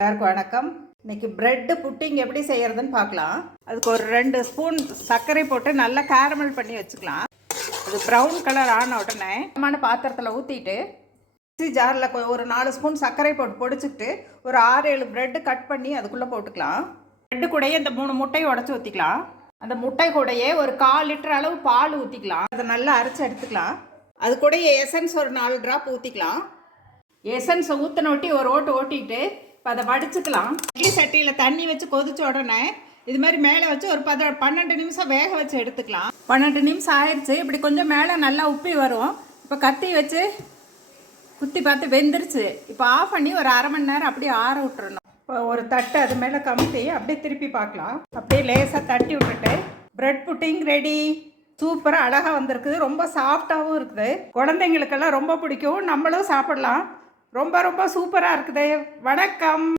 எல்லாருக்கும் வணக்கம். இன்னைக்கு பிரெட் புட்டிங் எப்படி செய்யறதுன்னு பார்க்கலாம். அதுக்கு ஒரு 2 ஸ்பூன் சர்க்கரை போட்டு நல்லா கேரமல் பண்ணி வச்சுக்கலாம். அது ப்ரௌன் கலர் ஆன உடனே பாத்திரத்தில் ஊற்றிட்டு மிக்ஸி ஜாரில் ஒரு 4 ஸ்பூன் சர்க்கரை போட்டு பொடிச்சுக்கிட்டு ஒரு 6-7 பிரெட்டு கட் பண்ணி அதுக்குள்ளே போட்டுக்கலாம். பிரெட்டு கூடயே இந்த 3 முட்டையை உடச்சி ஊற்றிக்கலாம். அந்த முட்டை கூடயே ஒரு 1/4 லிட்டர் அளவு பால் ஊற்றிக்கலாம். அதை நல்லா அரைச்சி எடுத்துக்கலாம். அது கூடயே எசன்ஸ் ஒரு 4 ட்ராப் ஊற்றிக்கலாம். எசன்ஸை ஊற்றினொட்டி ஒரு ஓட்டிக்கிட்டு இப்போ அதை வடிச்சுக்கலாம். இட்லி சட்டியில் தண்ணி வச்சு கொதிச்ச உடனே இது மாதிரி மேலே வச்சு ஒரு 12 நிமிஷம் வேக வச்சு எடுத்துக்கலாம். 12 நிமிஷம் ஆயிடுச்சு. இப்படி கொஞ்சம் மேலே நல்லா உப்பி வரும். இப்போ கத்தி வச்சு குத்தி பார்த்து வெந்துருச்சு. இப்போ ஆஃப் பண்ணி ஒரு அரை மணி நேரம் அப்படியே ஆற விட்டுறணும். இப்போ ஒரு தட்டு அது மேலே கமுத்தி அப்படியே திருப்பி பார்க்கலாம். அப்படியே லேசாக தட்டி விட்டுட்டு பிரெட் புட்டிங் ரெடி. சூப்பராக அழகாக வந்திருக்குது. ரொம்ப சாஃப்டாகவும் இருக்குது. குழந்தைங்களுக்கெல்லாம் ரொம்ப பிடிக்கும். நம்மளும் சாப்பிடலாம். ரொம்ப ரொம்ப சூப்பராக இருக்குது. வணக்கம்.